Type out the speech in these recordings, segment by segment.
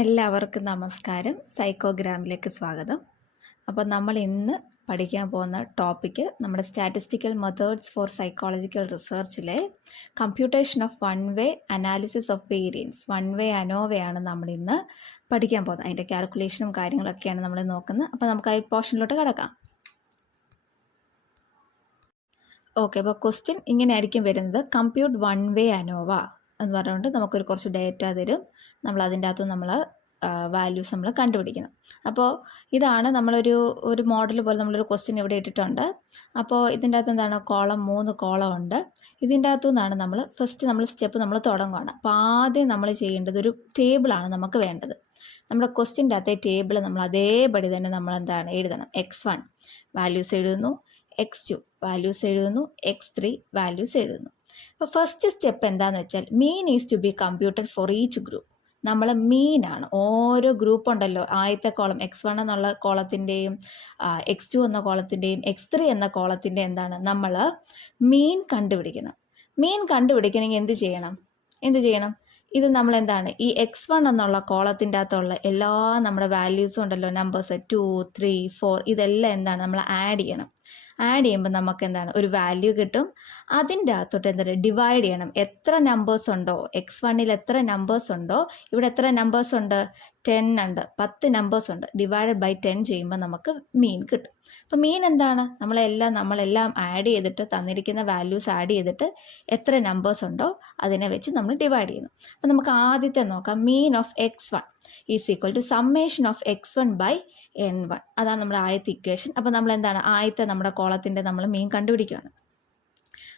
എല്ലാവർക്കും നമസ്കാരം. സൈക്കോഗ്രാമിലേക്ക് സ്വാഗതം. അപ്പോൾ നമ്മൾ ഇന്ന് പഠിക്കാൻ പോകുന്ന ടോപ്പിക്ക് നമ്മുടെ സ്റ്റാറ്റിസ്റ്റിക്കൽ മെത്തേഡ്സ് ഫോർ സൈക്കോളജിക്കൽ റിസർച്ചിലെ computation of one way analysis of variance, one way അനോവയാണ് നമ്മൾ ഇന്ന് പഠിക്കാൻ പോകുന്നത്. അതിൻ്റെ കാൽക്കുലേഷനും കാര്യങ്ങളൊക്കെയാണ് നമ്മൾ നോക്കുന്നത്. അപ്പോൾ നമുക്ക് ആ പോർഷനിലോട്ട് കിടക്കാം. ഓക്കെ, അപ്പോൾ ക്വസ്റ്റ്യൻ ഇങ്ങനെ ആയിരിക്കും വരുന്നത്. കമ്പ്യൂട്ട് വൺ വേ അനോവ എന്ന് പറഞ്ഞുകൊണ്ട് നമുക്കൊരു കുറച്ച് ഡേറ്റ തരും. നമ്മൾ അതിൻ്റെ അകത്ത് നമ്മൾ വാല്യൂസ് നമ്മൾ കണ്ടുപിടിക്കണം. അപ്പോൾ ഇതാണ് ഒരു മോഡൽ പോലെ നമ്മളൊരു ക്വസ്റ്റ്യൻ ഇവിടെ ഇട്ടിട്ടുണ്ട്. അപ്പോൾ ഇതിൻ്റെ അകത്ത് എന്താണ്, മൂന്ന് കോളം ഉണ്ട്. ഇതിൻ്റെ അകത്തു നിന്നാണ് നമ്മൾ സ്റ്റെപ്പ് നമ്മൾ തുടങ്ങുകയാണ്. അപ്പോൾ ആദ്യം നമ്മൾ ചെയ്യേണ്ടത് ഒരു ടേബിളാണ് നമുക്ക് വേണ്ടത്. നമ്മുടെ ക്വസ്റ്റ്യൻ്റെ അകത്തെ ടേബിൾ നമ്മൾ അതേപടി തന്നെ നമ്മൾ എഴുതണം. x1 വാല്യൂസ് എഴുതുന്നു, x2 വാല്യൂസ് എഴുതുന്നു, x3 വാല്യൂസ് എഴുതുന്നു. അപ്പോൾ ഫസ്റ്റ് സ്റ്റെപ്പ് എന്താണെന്ന് വെച്ചാൽ mean is to be computed for each group. നമ്മൾ മീനാണ്, ഓരോ ഗ്രൂപ്പ് ഉണ്ടല്ലോ, ആദ്യത്തെ കോളം x1 എന്നുള്ള കോളത്തിൻ്റെയും x2 എന്ന കോളത്തിൻ്റെയും x3 എന്ന കോളത്തിൻ്റെ നമ്മൾ മീൻ കണ്ടുപിടിക്കണം. മീൻ കണ്ടുപിടിക്കണമെങ്കിൽ എന്ത് ചെയ്യണം? ഇത് നമ്മൾ ഈ x1 എന്നുള്ള കോളത്തിൻ്റെ അകത്തുള്ള എല്ലാ നമ്മുടെ വാല്യൂസും ഉണ്ടല്ലോ, നമ്പേഴ്സ് 2, 3, 4, ഇതെല്ലാം നമ്മൾ ആഡ് ചെയ്യണം. ആഡ് ചെയ്യുമ്പോൾ നമുക്ക് ഒരു വാല്യൂ കിട്ടും. അതിൻ്റെ അകത്തോട്ട് ഡിവൈഡ് ചെയ്യണം. എത്ര നമ്പേഴ്സ് ഉണ്ടോ, x1 എത്ര നമ്പേഴ്സ് ഉണ്ടോ, ഇവിടെ എത്ര നമ്പേഴ്സ് ഉണ്ട്, 10 ഉണ്ട്, 10 നമ്പേഴ്സ് ഉണ്ട്. ഡിവൈഡഡ് ബൈ 10 ചെയ്യുമ്പോൾ നമുക്ക് മീൻ കിട്ടും. അപ്പോൾ മീൻ നമ്മളെല്ലാം ആഡ് ചെയ്തിട്ട്, തന്നിരിക്കുന്ന വാല്യൂസ് ആഡ് ചെയ്തിട്ട് എത്ര നമ്പേഴ്സ് ഉണ്ടോ അതിനെ വെച്ച് നമ്മൾ ഡിവൈഡ് ചെയ്യുന്നു. അപ്പോൾ നമുക്ക് ആദ്യത്തെ നോക്കാം. Mean of x1 is equal to summation of x1 by n1. അതാണ് നമ്മുടെ ആദ്യത്തെ ഇക്വേഷൻ. അപ്പോൾ നമ്മൾ ആദ്യത്തെ നമ്മുടെ കോളത്തിൻ്റെ നമ്മൾ മീൻ കണ്ടുപിടിക്കുകയാണ്.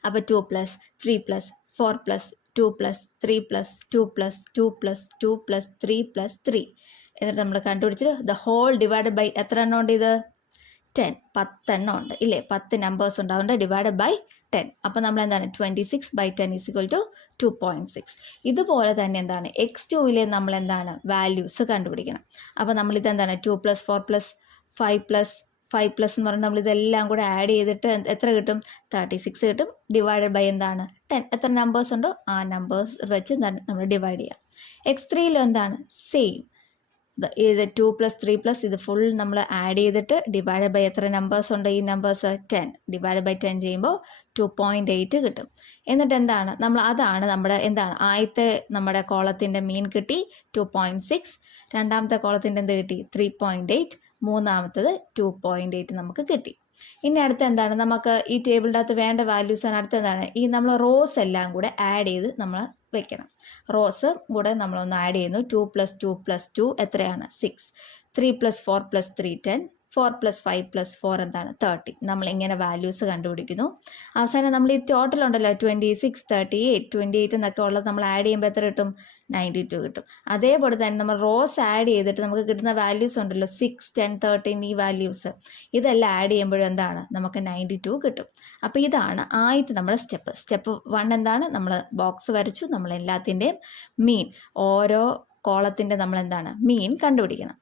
അപ്പോൾ 2 + 3 + 4 + 2 + 3 + 2 + 2 + 2 + 3 + 3 എന്നിട്ട് നമ്മൾ കണ്ടുപിടിച്ചിട്ട് ദ ഹോൾ ഡിവൈഡ് ബൈ എത്ര എണ്ണം ഉണ്ട്, ഇത് 10, 10 എണ്ണം ഉണ്ട് ഇല്ലേ, 10 നമ്പേഴ്സ് ഉണ്ട്. അതുകൊണ്ട് ഡിവൈഡ് ബൈ 10. അപ്പോൾ നമ്മൾ 26 / 10 = 2.6. ഇതുപോലെ തന്നെ x2 നമ്മൾ വാല്യൂസ് കണ്ടുപിടിക്കണം. അപ്പോൾ നമ്മളിത് 2 + 4 + 5 + എന്ന് പറഞ്ഞാൽ നമ്മളിതെല്ലാം കൂടെ ആഡ് ചെയ്തിട്ട് എത്ര കിട്ടും, 36 കിട്ടും. Divide by 10. എത്ര നമ്പേഴ്സ് ഉണ്ടോ ആ നമ്പേഴ്സ് വെച്ച് നമ്മൾ ഡിവൈഡ് ചെയ്യാം. x3 same. ഇത് 2 + 3 + ഇത് ഫുൾ നമ്മൾ ആഡ് ചെയ്തിട്ട് ഡിവൈഡ് ബൈ എത്ര നമ്പേഴ്സ് ഉണ്ട്, ഈ നമ്പേഴ്സ് 10. ഡിവൈഡ് ബൈ 10 ചെയ്യുമ്പോൾ 2.8 കിട്ടും. എന്നിട്ട് അതാണ് നമ്മുടെ ആദ്യത്തെ നമ്മുടെ കോളത്തിൻ്റെ മീൻ കിട്ടി 2.6, രണ്ടാമത്തെ കോളത്തിൻ്റെ കിട്ടി 3.8, മൂന്നാമത്തത് 2.8 നമുക്ക് കിട്ടി. ഇനി അടുത്ത നമുക്ക് ഈ ടേബിളിൻ്റെ അകത്ത് വേണ്ട വാല്യൂസാണ്. അടുത്ത ഈ നമ്മൾ റോസ് എല്ലാം കൂടെ ആഡ് ചെയ്ത് നമ്മൾ വെക്കണം. റോസ് കൂടെ നമ്മളൊന്ന് ആഡ് ചെയ്യുന്നു. 2 + 2 + 2 എത്രയാണ്, 6. 3 + 4 + 3 10. 4 + 5 + 4 30. നമ്മളിങ്ങനെ വാല്യൂസ് കണ്ടുപിടിക്കുന്നു. അവസാനം നമ്മൾ ഈ ടോട്ടൽ ഉണ്ടല്ലോ 26, 38, 28 എന്നൊക്കെ ഉള്ളത് നമ്മൾ ആഡ് ചെയ്യുമ്പോൾ എത്ര കിട്ടും, 92 കിട്ടും. അതേപോലെ തന്നെ നമ്മൾ റോസ് ആഡ് ചെയ്തിട്ട് നമുക്ക് കിട്ടുന്ന വാല്യൂസ് ഉണ്ടല്ലോ 6, 10, 13 ഈ വാല്യൂസ്, ഇതെല്ലാം ആഡ് ചെയ്യുമ്പോഴും നമുക്ക് 92 കിട്ടും. അപ്പോൾ ഇതാണ് ആദ്യത്തെ നമ്മുടെ സ്റ്റെപ്പ് 1. നമ്മൾ ബോക്സ് വരച്ചു, നമ്മൾ എല്ലാത്തിൻ്റെയും മീൻ, ഓരോ കോളത്തിൻ്റെ നമ്മൾ മീൻ കണ്ടുപിടിക്കണം.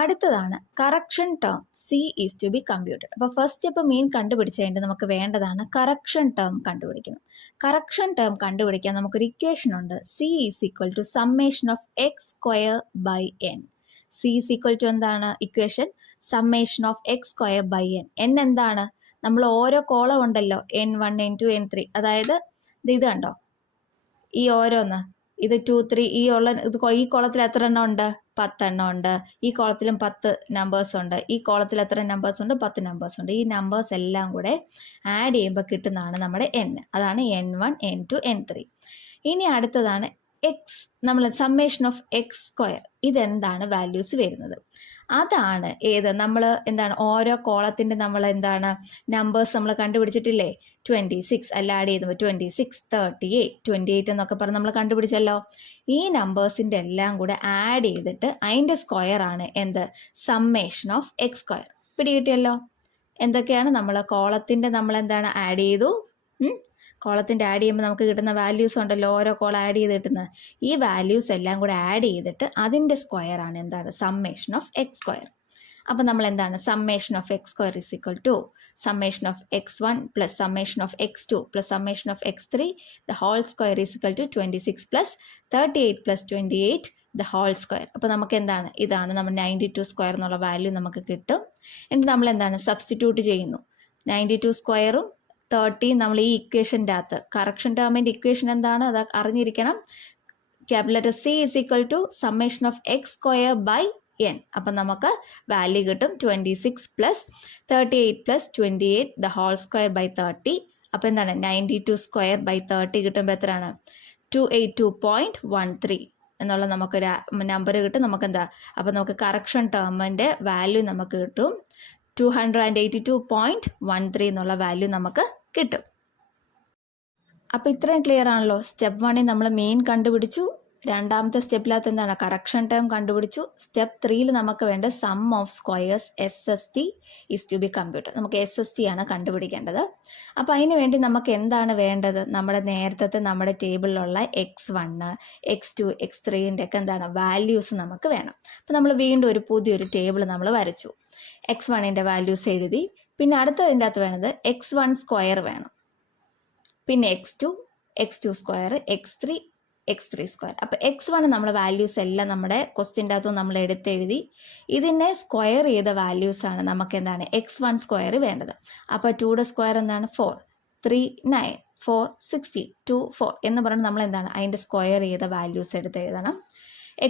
അടുത്തതാണ് correction term C is to be computed. അപ്പോൾ ഫസ്റ്റ് സ്റ്റെപ്പ് മീൻ കണ്ടുപിടിച്ച് കഴിഞ്ഞിട്ട് നമുക്ക് വേണ്ടതാണ് കറക്ഷൻ ടേം കണ്ടുപിടിക്കണം. കറക്ഷൻ ടേം കണ്ടുപിടിക്കാൻ നമുക്കൊരു ഇക്വേഷൻ ഉണ്ട്. C is equal to summation of x² by n. C is equal to equation, summation of x² by n. നമ്മൾ ഓരോ കോളം ഉണ്ടല്ലോ, n1, n2, n3, അതായത് ഇത് കണ്ടോ, ഈ ഓരോന്ന് ഇത് 2, 3 ഈ കോളത്തിൽ എത്ര എണ്ണം ഉണ്ട്, 10 എണ്ണം ഉണ്ട്. ഈ കോളത്തിലും 10 നമ്പേഴ്സ് ഉണ്ട്. ഈ കോളത്തിൽ എത്ര നമ്പേഴ്സ് ഉണ്ട്, 10 നമ്പേഴ്സ് ഉണ്ട്. ഈ നമ്പേഴ്സ് എല്ലാം കൂടെ ആഡ് ചെയ്യുമ്പോൾ കിട്ടുന്നതാണ് നമ്മുടെ n. അതാണ് n1, n2, n3. ഇനി അടുത്തതാണ് നമ്മൾ സമ്മേഷൻ ഓഫ് x². ഇതെന്താണ് വാല്യൂസ് വരുന്നത്, അതാണ് നമ്മൾ ഓരോ കോളത്തിൻ്റെ നമ്മൾ നമ്പേഴ്സ് നമ്മൾ കണ്ടുപിടിച്ചിട്ടില്ലേ, 26 അല്ല ആഡ് ചെയ്യുമ്പോൾ 26, 38, 28 എന്നൊക്കെ പറഞ്ഞ് നമ്മൾ കണ്ടുപിടിച്ചല്ലോ. ഈ നമ്പേഴ്സിൻ്റെ എല്ലാം കൂടെ ആഡ് ചെയ്തിട്ട് അതിൻ്റെ സ്ക്വയറാണ് സമ്മേഷൻ ഓഫ് x². പിടികിട്ടിയല്ലോ. എന്തൊക്കെയാണ് നമ്മൾ കോളത്തിൻ്റെ ആഡ് ചെയ്തു, കോളത്തിൻ്റെ ആഡ് ചെയ്യുമ്പോൾ നമുക്ക് കിട്ടുന്ന വാല്യൂസ് ഉണ്ടല്ലോ, ഓരോ കോളം ആഡ് ചെയ്ത് കിട്ടുന്നത്, ഈ വാല്യൂസ് എല്ലാം കൂടെ ആഡ് ചെയ്തിട്ട് അതിൻ്റെ സ്ക്വയറാണ് സമ്മേഷൻ ഓഫ് x². അപ്പോൾ നമ്മൾ summation of x² is equal to summation of x1 plus summation of x2 plus summation of x3 the whole square is equal to 26 + 38 + 28 the whole square. അപ്പോൾ നമുക്ക് എന്താണ്, ഇതാണ് നമ്മൾ 92 സ്ക്വയർ എന്നുള്ള വാല്യൂ നമുക്ക് കിട്ടും. എന്നിട്ട് നമ്മൾ എന്താണ് സബ്സ്റ്റിറ്റ്യൂട്ട് ചെയ്യുന്നു. 92 സ്ക്വയറും 30 നമ്മൾ ഈ ഇക്വേഷൻ്റെ അകത്ത്, കറക്ഷൻ ടേമിൻ്റെ ഇക്വേഷൻ എന്താണ് അത് അറിഞ്ഞിരിക്കണം. Capital letter C is equal to summation of x square by n. അപ്പം നമുക്ക് വാല്യൂ കിട്ടും 26 plus 38 plus 28 the whole square by 30. അപ്പോൾ എന്താണ് 92 സ്ക്വയർ ബൈ 30 കിട്ടുമ്പോൾ എത്രയാണ് 282.13 എന്നുള്ള നമുക്കൊരു നമ്പർ കിട്ടും. നമുക്ക് എന്താ, അപ്പോൾ നമുക്ക് കറക്ഷൻ ടേമിൻ്റെ വാല്യൂ നമുക്ക് കിട്ടും 282.13 എന്നുള്ള വാല്യൂ നമുക്ക് കിട്ടും. അപ്പോൾ ഇത്രയും ക്ലിയർ ആണല്ലോ. സ്റ്റെപ്പ് 1 നമ്മൾ മെയിൻ കണ്ടുപിടിച്ചു. രണ്ടാമത്തെ സ്റ്റെപ്പിനകത്ത് എന്താണ് കറക്ഷൻ ടേം കണ്ടുപിടിച്ചു. സ്റ്റെപ്പ് 3 നമുക്ക് വേണ്ട sum of squares SST is to be computer. നമുക്ക് SST ആണ് കണ്ടുപിടിക്കേണ്ടത്. അപ്പോൾ അതിന് വേണ്ടി നമുക്ക് എന്താണ് വേണ്ടത്, നമ്മുടെ നേരത്തെ നമ്മുടെ ടേബിളിലുള്ള x1 x2 x3ൻ്റെ ഒക്കെ എന്താണ് വാല്യൂസ് നമുക്ക് വേണം. അപ്പോൾ നമ്മൾ വീണ്ടും ഒരു പുതിയൊരു ടേബിൾ നമ്മൾ വരച്ചു. x1ൻ്റെ വാല്യൂസ് എഴുതി. പിന്നെ അടുത്തതിൻ്റെ അകത്ത് വേണ്ടത് x1 സ്ക്വയർ വേണം, പിന്നെ x2 സ്ക്വയർ, x3 സ്ക്വയർ. അപ്പോൾ x1 നമ്മുടെ വാല്യൂസ് എല്ലാം നമ്മുടെ ക്വസ്റ്റ്യൻ്റെ അകത്തും നമ്മൾ എടുത്തെഴുതി. ഇതിനെ സ്ക്വയർ ചെയ്ത വാല്യൂസാണ് നമുക്ക് എന്താണ് x1 സ്ക്വയർ വേണ്ടത്. അപ്പോൾ 2യുടെ സ്ക്വയർ എന്താണ് 4, 3 9, 4 16, 2 4 എന്ന് പറഞ്ഞാൽ നമ്മൾ എന്താണ് അതിൻ്റെ സ്ക്വയർ ചെയ്ത വാല്യൂസ് എടുത്തെഴുതണം.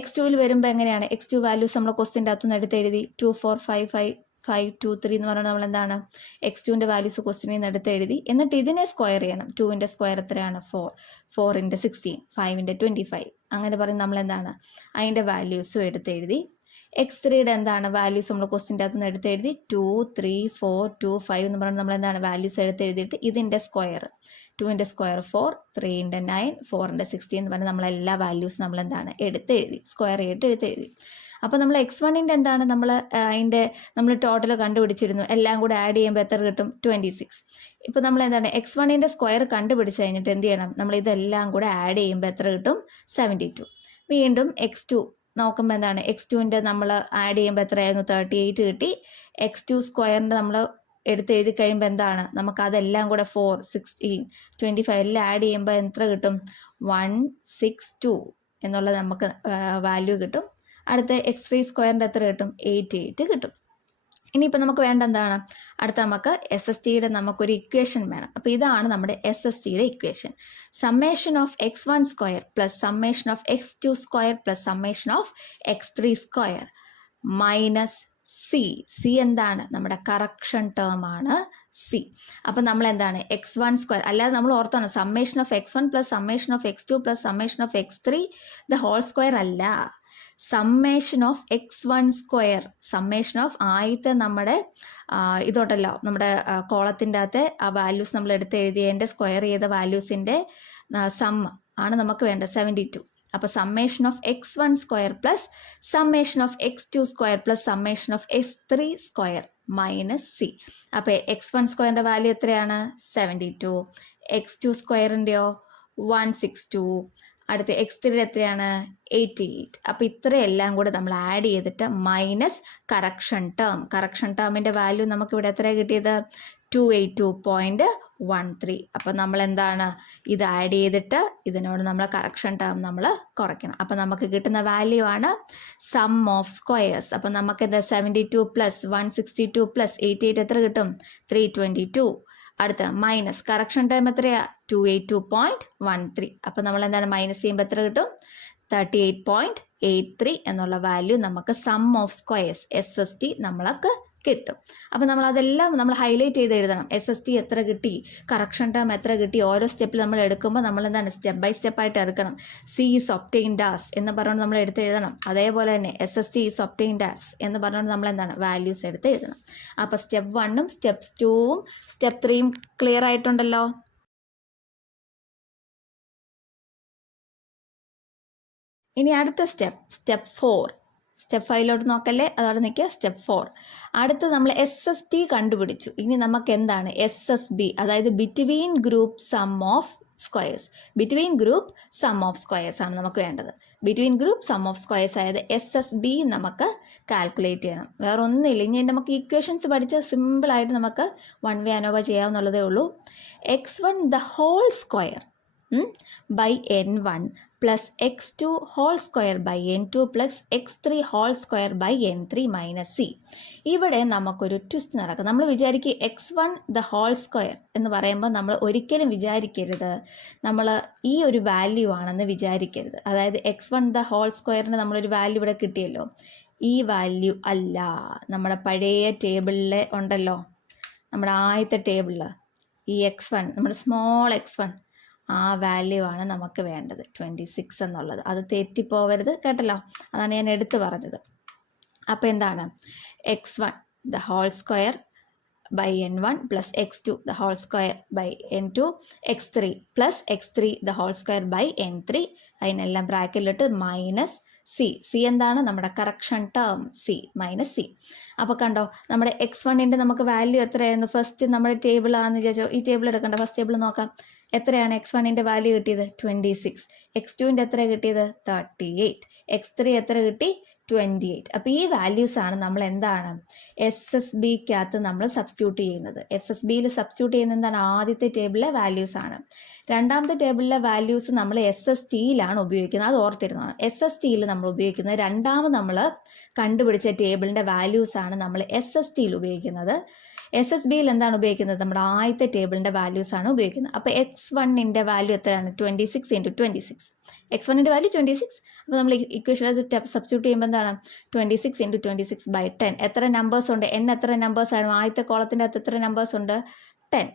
x2ൽ വരുമ്പോൾ എങ്ങനെയാണ് x2 വാല്യൂസ് നമ്മൾ ക്വസ്റ്റ്യൻ്റെ അകത്തുനിന്ന് എടുത്തെഴുതി. 2 4 5 5 5 2 3 എന്ന് പറഞ്ഞാൽ നമ്മൾ എന്താണ് x2ൻ്റെ വാല്യൂസ് ക്വസ്റ്റ്യനിൽ നിന്ന് എടുത്ത് എഴുതി. എന്നിട്ട് ഇതിനെ സ്ക്വയർ ചെയ്യണം. 2ൻ്റെ സ്ക്വയർ എത്രയാണ് 4, 4 × 16, 5 × 25 അങ്ങനെ പറയും. നമ്മൾ എന്താണ് അതിൻ്റെ വാല്യൂസും എടുത്ത് എഴുതി. x3യുടെ എന്താണ് വാല്യൂസ് നമ്മൾ ക്വസ്റ്റ്യൻ്റെ അകത്തുനിന്ന് എടുത്ത് എഴുതി. 2 3 4 2 5 എന്ന് പറഞ്ഞാൽ നമ്മൾ എന്താണ് വാല്യൂസ് എടുത്ത് എഴുതിയിട്ട് ഇതിൻ്റെ സ്ക്വയർ 2ൻ്റെ സ്ക്വയർ 4, 3 × 9, 4 × 16 എന്ന് പറഞ്ഞാൽ നമ്മളെല്ലാ വാല്യൂസ് നമ്മൾ എന്താണ് എടുത്ത് എഴുതി, സ്ക്വയർ ചെയ്തിട്ട് എടുത്ത് എഴുതി. അപ്പോൾ നമ്മൾ x1ൻ്റെ എന്താണ് നമ്മൾ ടോട്ടൽ കണ്ടുപിടിച്ചിരുന്നു. എല്ലാം കൂടെ ആഡ് ചെയ്യുമ്പോൾ എത്ര കിട്ടും 26. ഇപ്പോൾ നമ്മൾ എന്താണ് x1ൻ്റെ സ്ക്വയർ കണ്ടുപിടിച്ച് കഴിഞ്ഞിട്ട് എന്ത് ചെയ്യണം, നമ്മൾ ഇതെല്ലാം കൂടെ ആഡ് ചെയ്യുമ്പോൾ എത്ര കിട്ടും 72. വീണ്ടും x2 നോക്കുമ്പോൾ എന്താണ് x2ൻ്റെ നമ്മൾ ആഡ് ചെയ്യുമ്പോൾ എത്രയായിരുന്നു 38 കിട്ടി. x2 സ്ക്വയറിൻ്റെ നമ്മൾ എടുത്ത് എഴുതി കഴിയുമ്പോൾ എന്താണ് നമുക്ക് അതെല്ലാം കൂടെ 4 16 25 എല്ലാം ആഡ് ചെയ്യുമ്പോൾ എത്ര കിട്ടും 162 എന്നുള്ള നമുക്ക് വാല്യൂ കിട്ടും. അടുത്ത x3 സ്ക്വയറിൻ്റെ എത്ര കിട്ടും 88 കിട്ടും. ഇനിയിപ്പോൾ നമുക്ക് വേണ്ട എന്താണ്, അടുത്ത നമുക്ക് SSTയുടെ നമുക്കൊരു ഇക്വേഷൻ വേണം. അപ്പോൾ ഇതാണ് നമ്മുടെ SSTയുടെ equation. Summation of x1 square plus summation of x2 square plus summation of x3 square minus C എന്താണ് നമ്മുടെ കറക്ഷൻ ടേം ആണ് C. അപ്പം നമ്മൾ എന്താണ് x1 സ്ക്വയർ, അല്ലാതെ നമ്മൾ ഓർത്താണ് summation of x1 plus summation of x2 plus summation of x3 the whole square അല്ല, summation of x1 square. Summation of ആദ്യത്തെ നമ്മുടെ ഇതോട്ടല്ലോ നമ്മുടെ കോളത്തിൻ്റെ അകത്തെ ആ വാല്യൂസ് നമ്മൾ എടുത്ത് എഴുതിയതിൻ്റെ സ്ക്വയർ ചെയ്ത വാല്യൂസിൻ്റെ സം ആണ് നമുക്ക് വേണ്ടത് 72. അപ്പോൾ summation of x1 square plus summation of x2 square plus summation of x3 square minus C. അപ്പോൾ x1 സ്ക്വയറിൻ്റെ വാല്യൂ എത്രയാണ് 72, x2 സ്ക്വയറിൻ്റെയോ 162, അടുത്ത x3 എത്രയാണ് 88. അപ്പോൾ ഇത്രയെല്ലാം കൂടെ നമ്മൾ ആഡ് ചെയ്തിട്ട് മൈനസ് കറക്ഷൻ ടേമിൻ്റെ വാല്യൂ നമുക്കിവിടെ എത്രയാണ് കിട്ടിയത് 282.13. അപ്പോൾ നമ്മൾ എന്താണ് ഇത് ആഡ് ചെയ്തിട്ട് ഇതിനോട് നമ്മൾ കറക്ഷൻ ടേം നമ്മൾ കുറയ്ക്കണം. അപ്പോൾ നമുക്ക് കിട്ടുന്ന വാല്യൂ ആണ് സം ഓഫ് സ്ക്വയേഴ്സ്. അപ്പോൾ നമുക്ക് എന്താ 72 പ്ലസ് 162 പ്ലസ് 88 എത്ര കിട്ടും 322. അടുത്ത മൈനസ് കറക്ഷൻ ടൈം എത്രയാ 282.13. അപ്പോൾ നമ്മൾ എന്താണ് മൈനസ് ചെയ്യുമ്പോൾ എത്ര കിട്ടും 38.83 എന്നുള്ള വാല്യൂ നമുക്ക് സം ഓഫ് സ്ക്വയേഴ്സ് SST നമ്മൾക്ക് കിട്ടും. അപ്പോൾ നമ്മളതെല്ലാം നമ്മൾ ഹൈലൈറ്റ് ചെയ്ത് എഴുതണം. SST എത്ര കിട്ടി, കറക്ഷൻ ടേം എത്ര കിട്ടി, ഓരോ സ്റ്റെപ്പിൽ നമ്മൾ എടുക്കുമ്പോൾ നമ്മൾ എന്താണ് സ്റ്റെപ്പ് ബൈ സ്റ്റെപ്പായിട്ട് എടുക്കണം. C ഈസ് ഒബ്റ്റെയിൻഡ് ആസ് എന്ന് പറഞ്ഞുകൊണ്ട് നമ്മൾ എടുത്ത് എഴുതണം. അതേപോലെ തന്നെ SST ഈസ് ഒബ്റ്റെയിൻഡ് ആസ് എന്ന് പറഞ്ഞുകൊണ്ട് നമ്മൾ എന്താണ് വാല്യൂസ് എടുത്ത് എഴുതണം. അപ്പോൾ സ്റ്റെപ്പ് 1ഉം സ്റ്റെപ്പ് 2ഉം സ്റ്റെപ്പ് 3യും ക്ലിയർ ആയിട്ടുണ്ടല്ലോ. ഇനി അടുത്ത സ്റ്റെപ്പ് 4. സ്റ്റെപ്പ് 5ലോട്ട് നോക്കല്ലേ, അതോടെ നിൽക്കുക. സ്റ്റെപ്പ് 4 അടുത്ത് നമ്മൾ SST കണ്ടുപിടിച്ചു. ഇനി നമുക്ക് എന്താണ് SSB, അതായത് between group sum of squares. Between group sum of squares ആണ് നമുക്ക് വേണ്ടത്. Between group sum of squares ആയത് SSB നമുക്ക് കാൽക്കുലേറ്റ് ചെയ്യണം. വേറെ ഒന്നുമില്ല. ഇനി നമുക്ക് ഇക്വേഷൻസ് പഠിച്ച് സിമ്പിളായിട്ട് നമുക്ക് 1 വേ അനോവ ചെയ്യാവുന്നുള്ളതേ ഉള്ളൂ. x1 the whole square by n1 plus x2 whole square by n2 plus x3 whole square by n3 minus C. ഇവിടെ നമുക്കൊരു ട്വിസ്റ്റ് നടക്കും. നമ്മൾ വിചാരിക്കുക x1 ദ ഹോൾ സ്ക്വയർ എന്ന് പറയുമ്പോൾ നമ്മൾ ഒരിക്കലും വിചാരിക്കരുത് നമ്മൾ ഈ ഒരു വാല്യൂ ആണെന്ന് വിചാരിക്കരുത്. അതായത് x1 ദ ഹോൾ സ്ക്വയറിന് നമ്മളൊരു വാല്യൂ ഇവിടെ കിട്ടിയല്ലോ, ഈ വാല്യൂ അല്ല. നമ്മുടെ പഴയ ടേബിളിൽ ഉണ്ടല്ലോ, നമ്മുടെ ആദ്യത്തെ ടേബിളിൽ ഈ x1, നമ്മുടെ സ്മോൾ x1, ആ വാല്യൂ ആണ് നമുക്ക് വേണ്ടത്, 26 എന്നുള്ളത്. അത് തെറ്റിപ്പോവരുത് കേട്ടല്ലോ, അതാണ് ഞാൻ എടുത്തു പറഞ്ഞത്. അപ്പോൾ എന്താണ്, x1 the whole square by n1 plus x2 the whole square by n2 x3 plus x3 the whole square by n3, അതിനെല്ലാം ബ്രാക്കറ്റിലിട്ട് മൈനസ് സി. സി എന്താണ്, നമ്മുടെ correction term C, minus C. അപ്പോൾ കണ്ടോ, നമ്മുടെ x1ൻ്റെ നമുക്ക് വാല്യൂ എത്രയായിരുന്നു? ഫസ്റ്റ് നമ്മുടെ ടേബിൾ ആണെന്ന് വിചാരിച്ചോ, ഈ ടേബിൾ എടുക്കണ്ട, ഫസ്റ്റ് ടേബിൾ നോക്കാം. എത്രയാണ് x1ൻ്റെ വാല്യൂ കിട്ടിയത്? 26. x2ൻ്റെ എത്ര കിട്ടിയത്? 38. x3 എത്ര കിട്ടി? 28. അപ്പോൾ ഈ വാല്യൂസാണ് നമ്മൾ എന്താണ് SSBക്കകത്ത് നമ്മൾ സബ്സ്റ്റിറ്റ്യൂട്ട് ചെയ്യുന്നത്. SSBയിൽ സബ്സ്റ്റിറ്റ്യൂട്ട് ചെയ്യുന്നത് എന്താണ്? ആദ്യത്തെ ടേബിളിലെ വാല്യൂസാണ്. രണ്ടാമത്തെ ടേബിളിലെ വാല്യൂസ് നമ്മൾ SSTയിലാണ് ഉപയോഗിക്കുന്നത്, അത് ഓർത്തിരുന്നതാണ്. SSTയിൽ നമ്മൾ ഉപയോഗിക്കുന്നത് രണ്ടാമത് നമ്മൾ കണ്ടുപിടിച്ച ടേബിളിൻ്റെ വാല്യൂസാണ് നമ്മൾ SSTയിൽ ഉപയോഗിക്കുന്നത്. SSBയിൽ എന്താണ് ഉപയോഗിക്കുന്നത്? നമ്മുടെ ആദ്യത്തെ ടേബിളിൻ്റെ വാല്യൂസാണ് ഉപയോഗിക്കുന്നത്. അപ്പോൾ x1ൻ്റെ വാല്യൂ എത്രയാണ്? 26 × 26. x1ൻ്റെ വാല്യൂ 26. അപ്പോൾ നമ്മൾ ഇക്വേഷനിൽ സബ്സ്റ്റിറ്റ്യൂട്ട് ചെയ്യുമ്പോൾ എന്താണ്? 26 × 26/10. എത്ര നമ്പേഴ്സ് ഉണ്ട്? n എത്ര നമ്പേഴ്സാണ്? ആദ്യത്തെ കോളത്തിൻ്റെ അകത്ത് എത്ര നമ്പേഴ്സ് ഉണ്ട്? 10.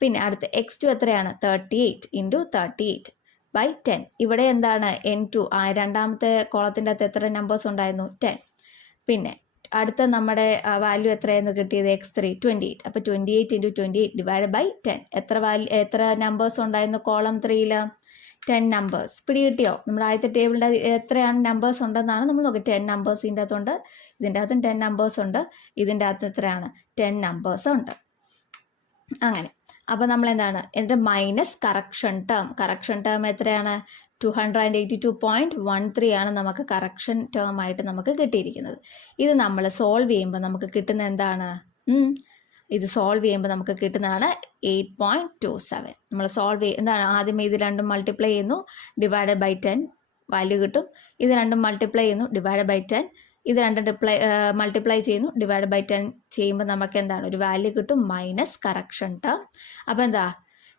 പിന്നെ അടുത്ത x2 എത്രയാണ്? 38 × 38/10. ഇവിടെ എന്താണ്? n2 രണ്ടാമത്തെ കോളത്തിൻ്റെ അകത്ത് എത്ര നമ്പേഴ്സ് ഉണ്ടായിരുന്നു? 10. പിന്നെ അടുത്ത നമ്മുടെ വാല്യൂ എത്രയായിരുന്നു കിട്ടിയത്? x3 28. അപ്പോൾ 28 × 28/10. എത്ര നമ്പേഴ്സ് ഉണ്ടായിരുന്നു കോളം 3ൽ? 10 നമ്പേഴ്സ്. പിടികിട്ടിയോ? നമ്മുടെ ആദ്യത്തെ ടേബിളിൻ്റെ എത്രയാണ് നമ്പേഴ്സ് ഉണ്ടെന്നാണ് നമ്മൾ നോക്കുക. 10 നമ്പേഴ്സ് ഇതിൻ്റെ അകത്തുണ്ട്, ഇതിൻ്റെ അകത്തും 10 നമ്പേഴ്സ് ഉണ്ട്, ഇതിൻ്റെ അകത്ത് എത്രയാണ്? 10 നമ്പേഴ്സ് ഉണ്ട്. അങ്ങനെ അപ്പോൾ നമ്മൾ എന്താണ്, എന്നിട്ട് മൈനസ് കറക്ഷൻ ടേം എത്രയാണ്? 282.13 ആണ് നമുക്ക് കറക്ഷൻ ടേം ആയിട്ട് നമുക്ക് കിട്ടിയിരിക്കുന്നത്. ഇത് നമ്മൾ സോൾവ് ചെയ്യുമ്പോൾ നമുക്ക് കിട്ടുന്ന എന്താണ്? ഇത് സോൾവ് ചെയ്യുമ്പോൾ നമുക്ക് കിട്ടുന്നതാണ് 8.27. നമ്മൾ സോൾവ് എന്താണ്, ആദ്യമേ ഇത് രണ്ടും മൾട്ടിപ്ലൈ ചെയ്യുന്നു, ഡിവൈഡഡ് ബൈ 10 വാല്യൂ കിട്ടും. ഇത് രണ്ടും മൾട്ടിപ്ലൈ ചെയ്യുന്നു, ഡിവൈഡഡ് ബൈ 10. ഇത് രണ്ടും മൾട്ടിപ്ലൈ ചെയ്യുന്നു, ഡിവൈഡ് ബൈ 10 ചെയ്യുമ്പോൾ നമുക്ക് എന്താണ്? ഒരു വാല്യൂ കിട്ടും, മൈനസ് കറക്ഷൻ ടേം. അപ്പോൾ എന്താ,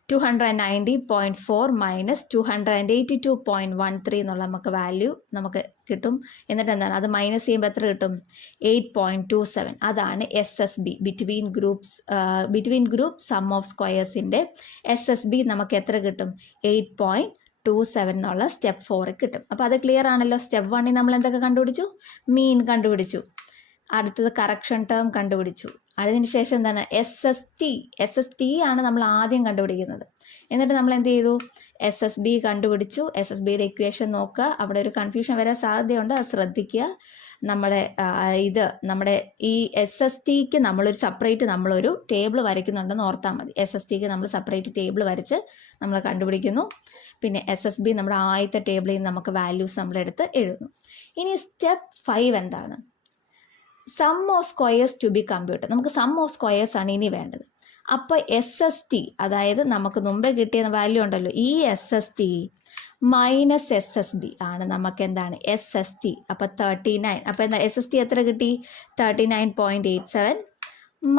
290.4 മൈനസ് 282.13 എന്നുള്ള നമുക്ക് വാല്യൂ നമുക്ക് കിട്ടും. എന്നിട്ട് എന്താണ്, അത് മൈനസ് ചെയ്യുമ്പോൾ എത്ര കിട്ടും? 8.27. അതാണ് SSB, between group sum of സ്ക്വയേഴ്സിൻ്റെ SSB നമുക്ക് എത്ര കിട്ടും? 8.27 എന്നുള്ള സ്റ്റെപ്പ് 4 കിട്ടും. അപ്പോൾ അത് ക്ലിയർ ആണല്ലോ. സ്റ്റെപ്പ് 1ൽ നമ്മൾ എന്തൊക്കെ കണ്ടുപിടിച്ചു? മീൻ കണ്ടുപിടിച്ചു. അടുത്തത് കറക്ഷൻ ടേം കണ്ടുപിടിച്ചു. അതിന് ശേഷം എന്താണ്? SST ആണ് നമ്മൾ ആദ്യം കണ്ടുപിടിക്കുന്നത്. എന്നിട്ട് നമ്മൾ എന്ത് ചെയ്തു? SSB കണ്ടുപിടിച്ചു. SSBയുടെ ഇക്വേഷൻ നോക്കുക, അവിടെ ഒരു കൺഫ്യൂഷൻ വരാൻ സാധ്യതയുണ്ട്, അത് ശ്രദ്ധിക്കുക. നമ്മുടെ ഈ SSTക്ക് നമ്മളൊരു സെപ്പറേറ്റ് നമ്മളൊരു ടേബിൾ വരയ്ക്കുന്നുണ്ടെന്ന് ഓർത്താൽ മതി. SSTക്ക് നമ്മൾ സെപ്പറേറ്റ് ടേബിൾ വരച്ച് നമ്മൾ കണ്ടുപിടിക്കുന്നു. പിന്നെ SSB നമ്മുടെ ആദ്യത്തെ ടേബിളിൽ നിന്ന് നമുക്ക് വാല്യൂസ് നമ്മളെടുത്ത് എഴുതുന്നു. ഇനി സ്റ്റെപ്പ് 5 എന്താണ്? Sum of squares to be computed. നമുക്ക് സം ഓഫ് സ്ക്വയേഴ്സ് ആണ് ഇനി വേണ്ടത്. അപ്പോൾ SST, അതായത് നമുക്ക് മുമ്പേ കിട്ടിയ വാല്യൂ ഉണ്ടല്ലോ, ഈ SST മൈനസ് SSB ആണ് നമുക്ക് എന്താണ്? SST. അപ്പോൾ 39. അപ്പോൾ എന്താ SST എത്ര കിട്ടി? 39.87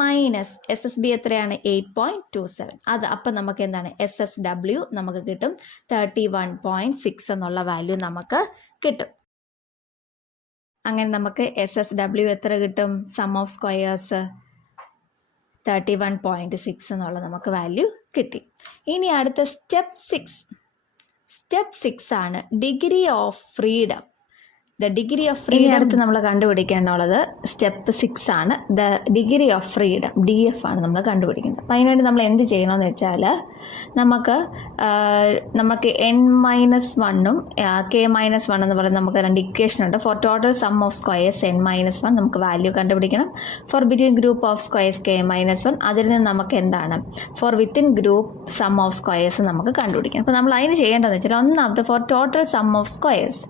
മൈനസ് SSB എത്രയാണ്? 8.27. അത് അപ്പം നമുക്ക് എന്താണ്? SSW നമുക്ക് കിട്ടും 31.6 എന്നുള്ള വാല്യൂ നമുക്ക് കിട്ടും. അങ്ങനെ നമുക്ക് SSW എത്ര കിട്ടും? സം ഓഫ് സ്ക്വയേഴ്സ് 31.6 എന്നുള്ള നമുക്ക് വാല്യൂ കിട്ടി. ഇനി അടുത്ത സ്റ്റെപ്പ് 6 ആണ് degree of freedom. The degree of freedom അടുത്ത് നമ്മൾ കണ്ടുപിടിക്കാനുള്ളത് സ്റ്റെപ്പ് 6 ആണ്. The degree of freedom, DF ആണ് നമ്മൾ കണ്ടുപിടിക്കുന്നത്. അപ്പോൾ അതിനുവേണ്ടി നമ്മൾ എന്ത് ചെയ്യണമെന്ന് വെച്ചാൽ നമുക്ക് n-1ഉം k-1 എന്ന് പറയുന്ന നമുക്ക് രണ്ട് ഇക്വേഷൻ ഉണ്ട്. For total sum of squares n-1 നമുക്ക് വാല്യൂ കണ്ടുപിടിക്കണം. For between group of squares k-1, അതിൽ നിന്ന് നമുക്ക് എന്താണ് for within group sum of squares നമുക്ക് കണ്ടുപിടിക്കണം. അപ്പോൾ നമ്മൾ അതിന് ചെയ്യേണ്ടതെന്ന് വെച്ചാൽ ഒന്നാമത്തെ for total sum of squares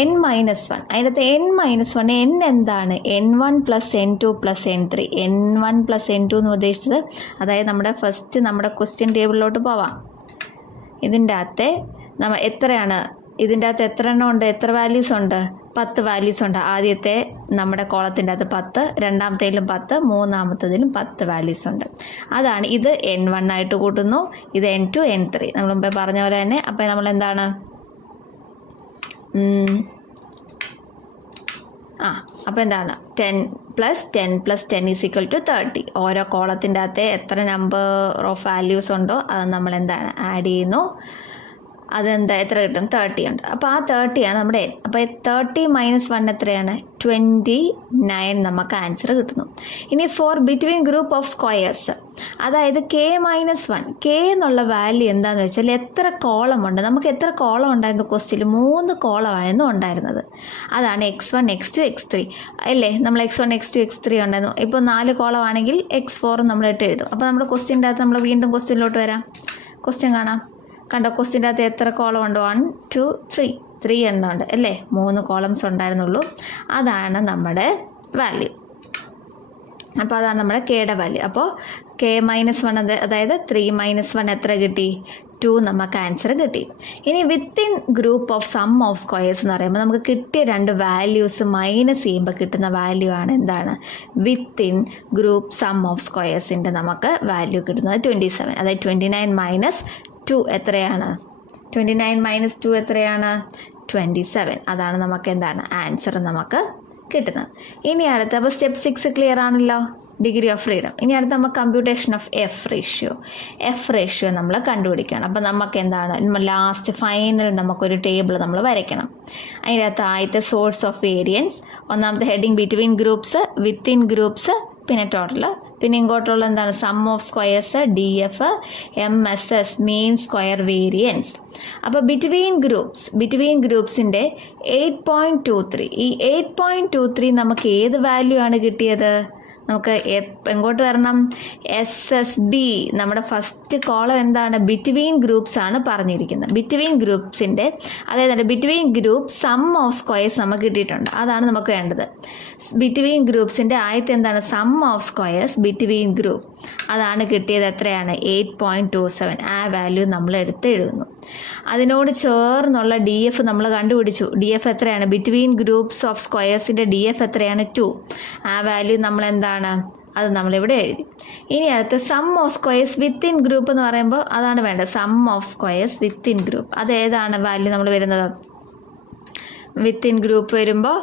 n-1, അതിനകത്ത് n-1 n എന്താണ്? n1 + n2 + n3. n1 + n2 എന്ന് ഉദ്ദേശിച്ചത്, അതായത് നമ്മുടെ ക്വസ്റ്റ്യൻ ടേബിളിലോട്ട് പോവാം. ഇതിൻ്റെ അകത്തെ നമ്മൾ എത്രയാണ് ഇതിൻ്റെ അകത്ത് എത്ര എണ്ണം ഉണ്ട്, എത്ര വാല്യൂസ് ഉണ്ട്, 10 വാല്യൂസ് ഉണ്ട്. ആദ്യത്തെ നമ്മുടെ കോളത്തിൻ്റെ അകത്ത് 10, രണ്ടാമത്തേതിലും 10, മൂന്നാമത്തേതിലും 10 വാല്യൂസ് ഉണ്ട്. അതാണ് ഇത് N1 ആയിട്ട് കൂട്ടുന്നു, ഇത് N2, N3 നമ്മൾ മുമ്പേ പറഞ്ഞ പോലെ തന്നെ. അപ്പോൾ നമ്മൾ എന്താണ് അപ്പോൾ എന്താണ് 10 + 10 + 10 = 30. ഓരോ കോളത്തിൻ്റെ അകത്തെ എത്ര നമ്പർ ഓഫ് വാല്യൂസ് ഉണ്ടോ അത് നമ്മൾ എന്താണ് ആഡ് ചെയ്യുന്നു. അതെന്താ എത്ര കിട്ടും, 30 ഉണ്ട്. അപ്പോൾ ആ 30 ആണ് നമ്മുടെ N. അപ്പോൾ 30 - 1 എത്രയാണ്, 29 നമുക്ക് ആൻസർ കിട്ടുന്നു. ഇനി for between group of squares, അതായത് K - 1, K എന്നുള്ള വാല്യൂ എന്താണെന്ന് വെച്ചാൽ എത്ര കോളം ഉണ്ട്. നമുക്ക് എത്ര കോളം ഉണ്ടായിരുന്നു ക്വസ്റ്റ്യനിൽ, 3 കോളമായിരുന്നു ഉണ്ടായിരുന്നത്. അതാണ് x1, x2, x3 അല്ലേ. നമ്മൾ x1, x2, x3 ഉണ്ടായിരുന്നു. ഇപ്പോൾ 4 കോളമാണെങ്കിൽ x4 നമ്മൾ ഇട്ട് എഴുതും. അപ്പോൾ നമ്മുടെ ക്വസ്റ്റ്യൻ്റെ അകത്ത് നമ്മൾ വീണ്ടും ക്വസ്റ്റ്യനിലോട്ട് വരാം. ക്വസ്റ്റ്യൻ കാണാം. കണ്ടോ, ക്വസ്റ്റ്യൻ്റെ അകത്ത് എത്ര കോളം ഉണ്ട്, 1, 2, 3 എണ്ണം ഉണ്ട് അല്ലേ. 3 കോളംസ് ഉണ്ടായിരുന്നുള്ളൂ. അതാണ് നമ്മുടെ വാല്യൂ. അപ്പോൾ അതാണ് നമ്മുടെ കെയുടെ വാല്യൂ. അപ്പോൾ K - 1 അതായത് 3 - 1 എത്ര കിട്ടി, 2 നമുക്ക് ആൻസർ കിട്ടി. ഇനി within group of sum of squares എന്ന് പറയുമ്പോൾ നമുക്ക് കിട്ടിയ 2 വാല്യൂസ് മൈനസ് ചെയ്യുമ്പോൾ കിട്ടുന്ന വാല്യൂ ആണ് എന്താണ്, വിത്തിൻ ഗ്രൂപ്പ് സം ഓഫ് സ്ക്വയേഴ്സിൻ്റെ നമുക്ക് വാല്യൂ കിട്ടുന്നത് 27. അതായത് 29 - 2 എത്രയാണ്, 29 - 2 എത്രയാണ്, 27. അതാണ് നമുക്ക് എന്താണ് ആൻസർ നമുക്ക് കിട്ടുന്നത്. ഇനി അടുത്ത, അപ്പോൾ സ്റ്റെപ്പ് 6 ക്ലിയർ ആണല്ലോ, ഡിഗ്രി ഓഫ് ഫ്രീഡം. ഇനി അടുത്ത് നമ്മൾ കമ്പ്യൂട്ടേഷൻ ഓഫ് എഫ് റേഷ്യോ നമ്മൾ കണ്ടുപിടിക്കണം. അപ്പോൾ നമുക്ക് എന്താണ് ലാസ്റ്റ് ഫൈനൽ നമുക്കൊരു ടേബിൾ നമ്മൾ വരയ്ക്കണം. അതിനകത്ത് ആദ്യത്തെ സോഴ്സ് ഓഫ് വേരിയൻസ്, ഒന്നാമത്തെ heading between groups, within groups, പിന്നെ ടോട്ടൽ, പിന്നെ ഇങ്ങോട്ടുള്ള എന്താണ് sum of squares, DF, MSS mean square variance. അപ്പോൾ ബിറ്റ്വീൻ ഗ്രൂപ്പ്സിൻ്റെ 8.23, ഈ 8.23 നമുക്ക് ഏത് വാല്യൂ ആണ് കിട്ടിയത്, നമുക്ക് എങ്ങോട്ട് വരണം, SSB. നമ്മുടെ ഫസ്റ്റ് കോളം എന്താണ്, ബിറ്റ്വീൻ ഗ്രൂപ്പ്സ് ആണ് പറഞ്ഞിരിക്കുന്നത്. ബിറ്റ്വീൻ ഗ്രൂപ്പ്സിൻ്റെ അതായത് between group sum of squares നമുക്ക് കിട്ടിയിട്ടുണ്ട്. അതാണ് നമുക്ക് വേണ്ടത്. ബിറ്റ്വീൻ ഗ്രൂപ്പ്സിൻ്റെ ആദ്യത്തെ എന്താണ്, sum of squares between group. അതാണ് കിട്ടിയത്. എത്രയാണ്, 8.27. ആ വാല്യൂ നമ്മൾ എടുത്ത് എഴുതുന്നു. അതിനോട് ചേർന്നുള്ള DF നമ്മൾ കണ്ടുപിടിച്ചു. DF എത്രയാണ്, ബിറ്റ്വീൻ ഗ്രൂപ്പ്സ് ഓഫ് സ്ക്വയേഴ്സിൻ്റെ DF എത്രയാണ്, 2. ആ വാല്യൂ നമ്മൾ എന്താണ്, അത് നമ്മളിവിടെ എഴുതി. ഇനി അടുത്ത് sum of squares within group എന്ന് പറയുമ്പോൾ അതാണ് വേണ്ടത്. Sum of squares within group, അത് ഏതാണ് വാല്യൂ നമ്മൾ വരുന്നത്, വിത്തിൻ ഗ്രൂപ്പ് വരുമ്പോൾ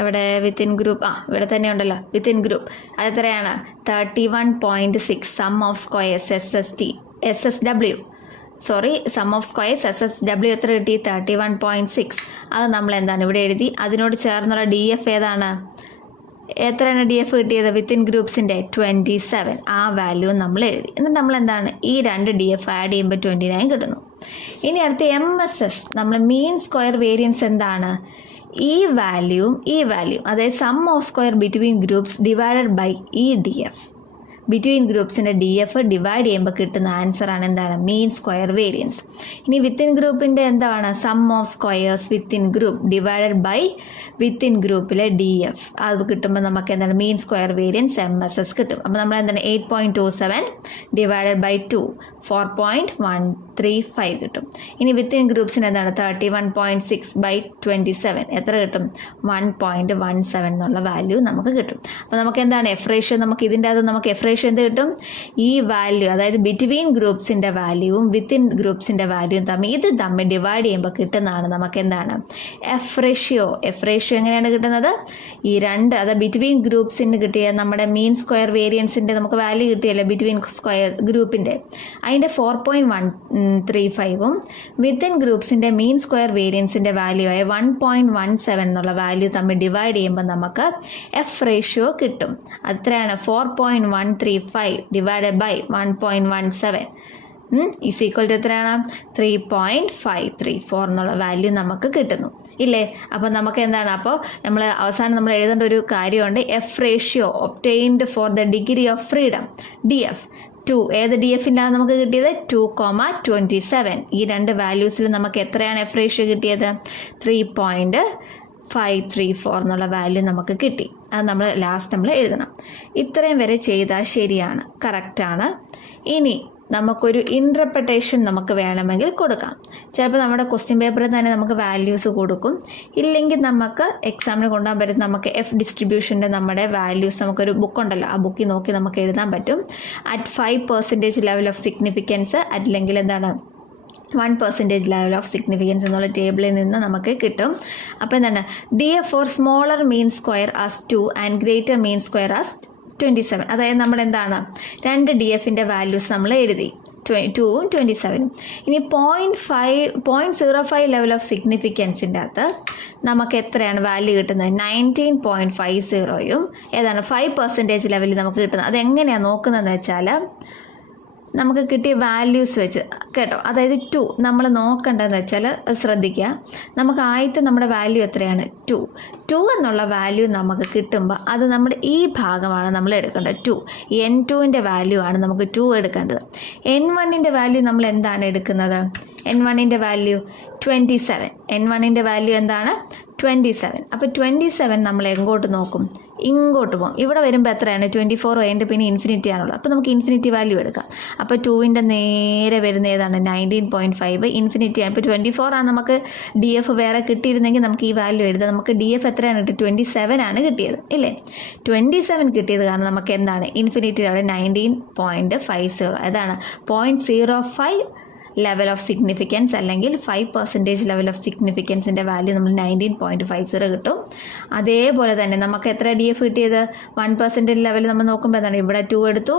എവിടെ, വിത്തിൻ ഗ്രൂപ്പ് ഇവിടെ തന്നെ ഉണ്ടല്ലോ, വിത്തിൻ ഗ്രൂപ്പ്. അതെത്രയാണ്, 31.6. Sum of squares SSW sum of squares SSW എത്ര കിട്ടി, 31.6. അത് നമ്മൾ എന്താണ് ഇവിടെ എഴുതി. അതിനോട് ചേർന്നുള്ള DF ഏതാണ്, എത്രയാണ് DF കിട്ടിയത്, വിത്തിൻ ഗ്രൂപ്പ്സിൻ്റെ 27. ആ വാല്യൂ നമ്മൾ എഴുതി. എന്നിട്ട് നമ്മൾ എന്താണ് ഈ 2 DF ആഡ് ചെയ്യുമ്പോൾ 29 കിട്ടുന്നു. ഇനി അടുത്ത് MSS, നമ്മൾ മീൻ സ്ക്വയർ വേരിയൻസ് എന്താണ്, ഈ വാല്യൂവും അതായത് sum of square between groups divided by ഈ DF. ബിറ്റ്വീൻ ഗ്രൂപ്പ്സിൻ്റെ DF ഡിവൈഡ് ചെയ്യുമ്പോൾ കിട്ടുന്ന ആൻസറാണ് എന്താണ്, മീൻ സ്ക്വയർ വേരിയൻസ്. ഇനി വിത്തിൻ ഗ്രൂപ്പിൻ്റെ എന്താണ്, sum of squares within group divided by within ഗ്രൂപ്പിലെ DF. അത് കിട്ടുമ്പോൾ നമുക്ക് എന്താണ് മീൻ സ്ക്വയർ വേരിയൻസ് MSS കിട്ടും. അപ്പോൾ നമ്മൾ എന്താണ് 8.27 ഡിവൈഡഡ് ബൈ 2 4.135 കിട്ടും. ഇനി വിത്തിൻ ഗ്രൂപ്പ്സിന് എന്താണ് 31.6 ബൈ 27 എത്ര കിട്ടും, 1.17 എന്നുള്ള വാല്യൂ നമുക്ക് കിട്ടും. അപ്പോൾ നമുക്ക് എന്താണ് എഫ് റേഷ്യോ, നമുക്ക് ഇതിൻ്റെ അത് നമുക്ക് എഫ് റേഷ്യോ എന്ത് കിട്ടും, ഈ വാല്യൂ അതായത് ബിറ്റ്വീൻ ഗ്രൂപ്പ്സിൻ്റെ വാല്യൂവും വിത്തിൻ ഗ്രൂപ്പ്സിൻ്റെ വാല്യൂവും തമ്മിൽ ഡിവൈഡ് ചെയ്യുമ്പോൾ കിട്ടുന്നതാണ് നമുക്ക് എന്താണ് എഫ് റേഷ്യോ. എങ്ങനെയാണ് കിട്ടുന്നത്, ഈ 2 അതായത് ബിറ്റ്വീൻ ഗ്രൂപ്പ്സിന് കിട്ടിയ നമ്മുടെ മീൻ സ്ക്വയർ വേരിയൻസിൻ്റെ നമുക്ക് വാല്യൂ കിട്ടിയല്ലേ ബിറ്റ്വീൻ സ്ക്വയർ ഗ്രൂപ്പിൻ്റെ, അതിൻ്റെ 4.135ഉം വിത്തിൻ ഗ്രൂപ്പ്സിൻ്റെ മീൻ സ്ക്വയർ വേരിയൻസിൻ്റെ വാല്യൂ ആയ 1.17 എന്നുള്ള വാല്യൂ തമ്മിൽ ഡിവൈഡ് ചെയ്യുമ്പോൾ നമുക്ക് എഫ് റേഷ്യോ കിട്ടും. അത്രയാണ് 4.135 divided by 1.17 is equal to എത്രയാണ് 3.534 എന്നുള്ള വാല്യൂ നമുക്ക് കിട്ടുന്നു ഇല്ലേ. അപ്പോൾ നമുക്ക് എന്താണ്, അപ്പോൾ നമ്മൾ അവസാനം നമ്മൾ എഴുതേണ്ട ഒരു കാര്യമുണ്ട്, F ratio obtained for the degree of freedom DF 2. ഏത് DFിലാണ് നമുക്ക് കിട്ടിയത്, 2.27. ഈ 2 വാല്യൂസിൽ നമുക്ക് എത്രയാണ് എഫ് റേഷ്യോ കിട്ടിയത്, 3.534 എന്നുള്ള വാല്യൂ നമുക്ക് കിട്ടി. അത് നമ്മൾ ലാസ്റ്റ് എഴുതണം. ഇത്രയും വരെ ചെയ്താൽ ശരിയാണ്, കറക്റ്റാണ്. ഇനി നമുക്കൊരു ഇൻ്റർപ്രിട്ടേഷൻ നമുക്ക് വേണമെങ്കിൽ കൊടുക്കാം. ചിലപ്പോൾ നമ്മുടെ ക്വസ്റ്റ്യൻ പേപ്പറിൽ തന്നെ നമുക്ക് വാല്യൂസ് കൊടുക്കും. ഇല്ലെങ്കിൽ നമുക്ക് എക്സാമിന് കൊണ്ടുപോകാൻ പറ്റും. നമുക്ക് എഫ് ഡിസ്ട്രിബ്യൂഷൻ്റെ നമ്മുടെ വാല്യൂസ് നമുക്കൊരു ബുക്കുണ്ടല്ലോ, ആ ബുക്കിൽ നോക്കി നമുക്ക് എഴുതാൻ പറ്റും. അറ്റ് 5% ലെവൽ ഓഫ് സിഗ്നിഫിക്കൻസ്, അല്ലെങ്കിൽ എന്താണ് 1% ലെവൽ ഓഫ് സിഗ്നിഫിക്കൻസ് എന്നുള്ള ടേബിളിൽ നിന്ന് നമുക്ക് കിട്ടും. അപ്പോൾ എന്താണ് DF for smaller mean square as 2 and greater mean square as 27. അതായത് നമ്മൾ എന്താണ് 2 DFൻ്റെ വാല്യൂസ് നമ്മൾ എഴുതി, 2ഉം 27ഉം. ഇനി 0.05 ലെവൽ ഓഫ് സിഗ്നിഫിക്കൻസിൻ്റെ അകത്ത് നമുക്ക് എത്രയാണ് വാല്യൂ കിട്ടുന്നത്? 19.50യും ഏതാണ് 5% ലെവലിൽ നമുക്ക് കിട്ടുന്നത്. അതെങ്ങനെയാണ് നോക്കുന്നതെന്ന് വെച്ചാൽ നമുക്ക് കിട്ടിയ വാല്യൂസ് വെച്ച് കേട്ടോ. അതായത് 2 നമ്മൾ നോക്കേണ്ടതെന്ന് വെച്ചാൽ ശ്രദ്ധിക്കുക. നമുക്ക് ആദ്യത്തെ നമ്മുടെ വാല്യൂ എത്രയാണ്? 2 എന്നുള്ള വാല്യൂ നമുക്ക് കിട്ടുമ്പോൾ അത് നമ്മുടെ ഈ ഭാഗമാണ് നമ്മൾ എടുക്കേണ്ടത്. N2ൻ്റെ വാല്യൂ ആണ് നമുക്ക് 2 എടുക്കേണ്ടത്. N1ൻ്റെ വാല്യൂ നമ്മൾ എന്താണ് എടുക്കുന്നത്? N1ൻ്റെ വാല്യൂ 27. N1ൻ്റെ വാല്യൂ എന്താണ്? 27. അപ്പോൾ 27 നമ്മൾ എങ്ങോട്ട് നോക്കും? ഇങ്ങോട്ട് പോകും. ഇവിടെ വരുമ്പോൾ എത്രയാണ്? 24 കഴിഞ്ഞിട്ട് പിന്നെ ഇൻഫിനിറ്റി ആണുള്ളത്. അപ്പോൾ നമുക്ക് ഇൻഫിനിറ്റി വാല്യൂ എടുക്കാം. അപ്പോൾ 2ൻ്റെ നേരെ വരുന്ന ഏതാണ്? 19.5. ഇൻഫിനിറ്റി ആണ്. ഇപ്പോൾ 24 ആണ് നമുക്ക് DF വേറെ കിട്ടിയിരുന്നെങ്കിൽ നമുക്ക് ഈ വാല്യൂ എഴുതാം. നമുക്ക് DF എത്രയാണ് കിട്ടിയത്? 27 ആണ് കിട്ടിയത്, ഇല്ലേ? 27 കിട്ടിയത് കാരണം നമുക്ക് എന്താണ് ഇൻഫിനിറ്റി അവിടെ 19.50. അതാണ് 0.05 ലെവൽ ഓഫ് സിഗ്നിഫിക്കൻസ്, അല്ലെങ്കിൽ 5% ലെവൽ ഓഫ് സിഗ്നിഫിക്കൻസിൻ്റെ വാല്യൂ നമ്മൾ 19.50 കിട്ടും. അതേപോലെ തന്നെ നമുക്ക് എത്ര DF കിട്ടിയത്? 1% ലെവൽ നമ്മൾ നോക്കുമ്പോൾ എന്താണ്? ഇവിടെ 2 എടുത്തു,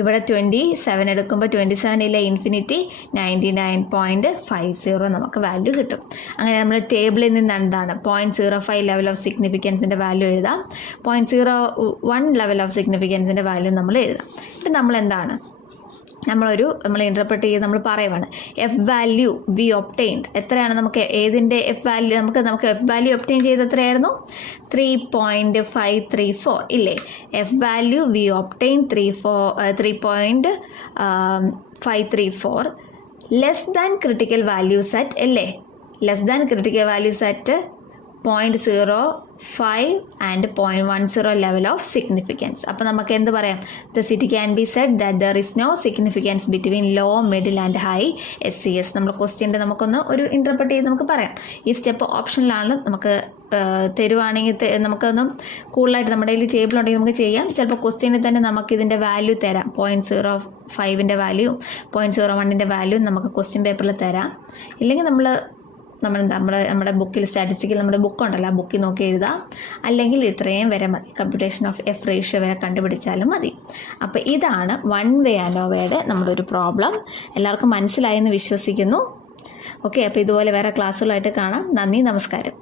ഇവിടെ 27 എടുക്കുമ്പോൾ 27 ഇല്ല ഇൻഫിനിറ്റി 99.50 നമുക്ക് വാല്യൂ കിട്ടും. അങ്ങനെ നമ്മൾ ടേബിളിൽ നിന്ന് എന്താണ് 0.05 ലെവൽ ഓഫ് സിഗ്നിഫിക്കൻസിൻ്റെ വാല്യൂ എഴുതാം, 0.01 ലെവൽ ഓഫ് സിഗ്നിഫിക്കൻസിൻ്റെ വാല്യൂ നമ്മൾ എഴുതാം. ഇത് നമ്മൾ എന്താണ് നമ്മൾ ഇൻ്റർപ്രറ്റ് ചെയ്ത് നമ്മൾ പറയുവാണ് എഫ് വാല്യൂ വി ഒപ്റ്റെയിൻഡ് എത്രയാണ്? നമുക്ക് ഏതിൻ്റെ എഫ് വാല്യൂ? നമുക്ക് എഫ് വാല്യൂ ഒപ്റ്റെയിൻ ചെയ്ത് എത്രയായിരുന്നു? 3.534 ഇല്ലേ? F value we obtain 3.534 less than critical value set അല്ലേ? Less than critical value set 0.05 and 0.10 level of significance. അപ്പോൾ നമുക്ക് എന്ത് പറയാം? The city can be said that there is no significance between low, middle and high SCS. നമ്മൾ ക്വസ്റ്റ്യൻ്റെ നമുക്കൊന്ന് ഒരു interpret ചെയ്ത് നമുക്ക് പറയാം. ഈ സ്റ്റെപ്പ് ഓപ്ഷനിലാണ്. നമുക്ക് തരുവാണെങ്കിൽ നമുക്കൊന്നും കൂടുതലായിട്ട് നമ്മുടെ കയ്യിൽ ടേബിൾ ഉണ്ടെങ്കിൽ നമുക്ക് ചെയ്യാം. ചിലപ്പോൾ ക്വസ്റ്റ്യനിൽ തന്നെ നമുക്കിതിൻ്റെ വാല്യൂ തരാം. 0.05ൻ്റെ വാല്യൂ 0.01ൻ്റെ വാല്യൂ നമുക്ക് ക്വസ്റ്റ്യൻ പേപ്പറിൽ തരാം. ഇല്ലെങ്കിൽ നമ്മുടെ ബുക്കിൽ സ്റ്റാറ്റിസ്റ്റിക്കൽ നമ്മുടെ ബുക്കുണ്ടല്ലോ, ആ ബുക്കിൽ നോക്കി എഴുതാം. അല്ലെങ്കിൽ ഇത്രയും വരെ മതി, കമ്പ്യൂട്ടേഷൻ ഓഫ് എഫ് റേഷ്യോ വരെ കണ്ടുപിടിച്ചാലും മതി. അപ്പോൾ ഇതാണ് 1 വേ അനോവയുടെ നമ്മുടെ ഒരു പ്രോബ്ലം. എല്ലാവർക്കും മനസ്സിലായെന്ന് വിശ്വസിക്കുന്നു. ഓക്കെ, അപ്പോൾ ഇതുപോലെ വേറെ ക്ലാസ്സുകളായിട്ട് കാണാം. നന്ദി, നമസ്കാരം.